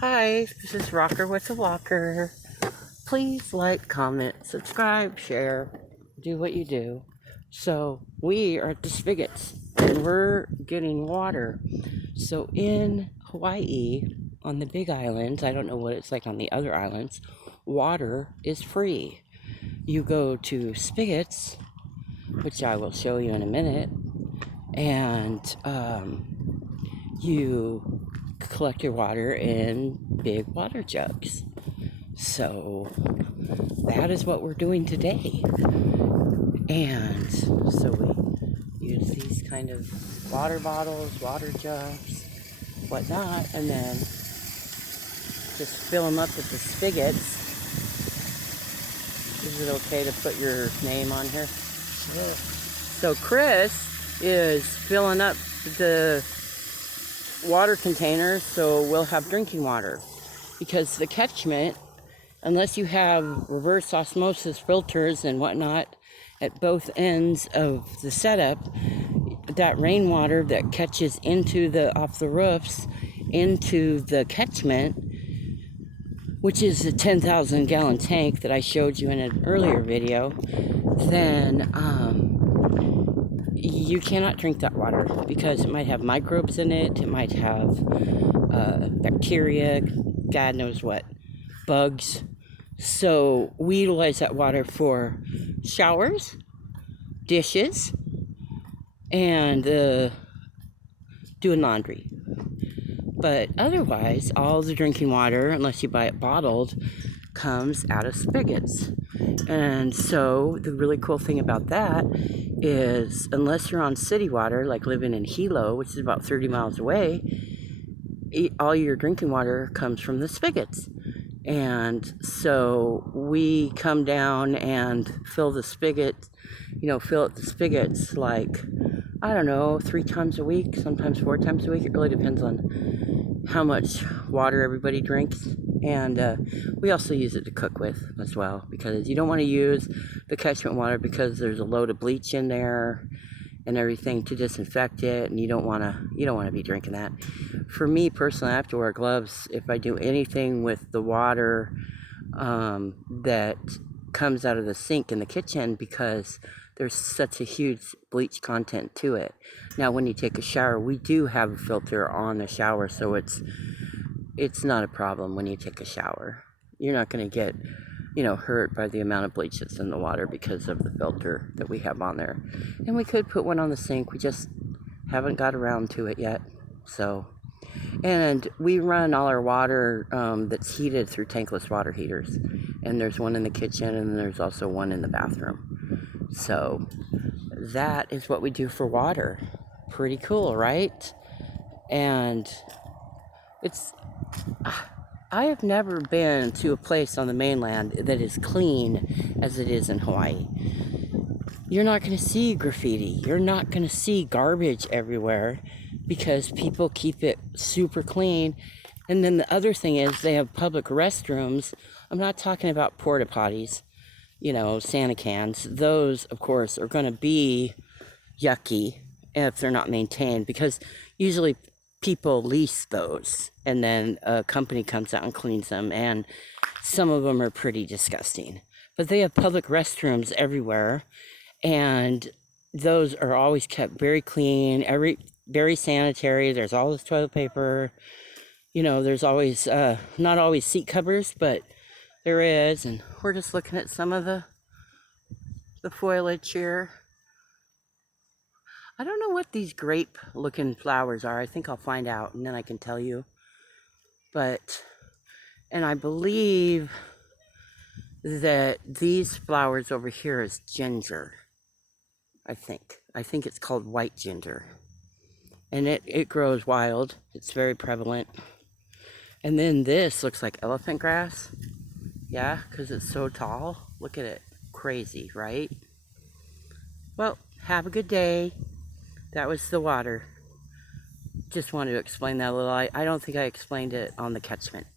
Hi, this is Rocker with a Walker. Please like, comment, subscribe, share, do what you do. So we are at the Spigots and we're getting water. So in Hawaii, on the Big Island, I don't know what it's like on the other islands, water is free. You go to Spigots, which I will show you in a minute, and you collect your water in big water jugs. So that is what we're doing today. And so we use these kind of water bottles, water jugs, whatnot, and then just fill them up with the spigots. Is it okay to put your name on here? Sure. So Chris is filling up the water containers so we'll have drinking water. Because the catchment, unless you have reverse osmosis filters and whatnot at both ends of the setup, that rainwater that catches off the roofs into the catchment, which is a 10,000 gallon tank that I showed you in an earlier video, then you cannot drink that water because it might have microbes in it, it might have bacteria, God knows what, bugs. So we utilize that water for showers, dishes, and doing laundry. But otherwise, all the drinking water, unless you buy it bottled, comes out of spigots. And so the really cool thing about that is, unless you're on city water, like living in Hilo, which is about 30 miles away, all your drinking water comes from the spigots. And so we come down and fill the spigots, fill up the spigots like, I don't know, 3 times a week, sometimes 4 times a week. It really depends on how much water everybody drinks. And we also use it to cook with as well, because you don't want to use the catchment water because there's a load of bleach in there and everything to disinfect it, and you don't want to be drinking that. For me personally, I have to wear gloves if I do anything with the water that comes out of the sink in the kitchen, because there's such a huge bleach content to it. Now when you take a shower, we do have a filter on the shower, so it's not a problem when you take a shower. You're not going to get hurt by the amount of bleach that's in the water because of the filter that we have on there. And we could put one on the sink, we just haven't got around to it yet. So, and we run all our water that's heated through tankless water heaters. And there's one in the kitchen, and there's also one in the bathroom. So that is what we do for water. Pretty cool, right? And I have never been to a place on the mainland that is clean as it is in Hawaii. You're not going to see graffiti. You're not going to see garbage everywhere because people keep it super clean. And then the other thing is they have public restrooms. I'm not talking about porta potties, Santa cans. Those, of course, are going to be yucky if they're not maintained, because usually people lease those and then a company comes out and cleans them, and some of them are pretty disgusting. But they have public restrooms everywhere, and those are always kept very clean, very sanitary. There's always toilet paper. There's always not always seat covers, but there is. And we're just looking at some of the foliage here. I don't know what these grape looking flowers are. I think I'll find out and then I can tell you. And I believe that these flowers over here is ginger. I think it's called white ginger. And it grows wild. It's very prevalent. And then this looks like elephant grass. Yeah, because it's so tall. Look at it. Crazy, right? Well, have a good day. That was the water. Just wanted to explain that a little. I don't think I explained it on the catchment.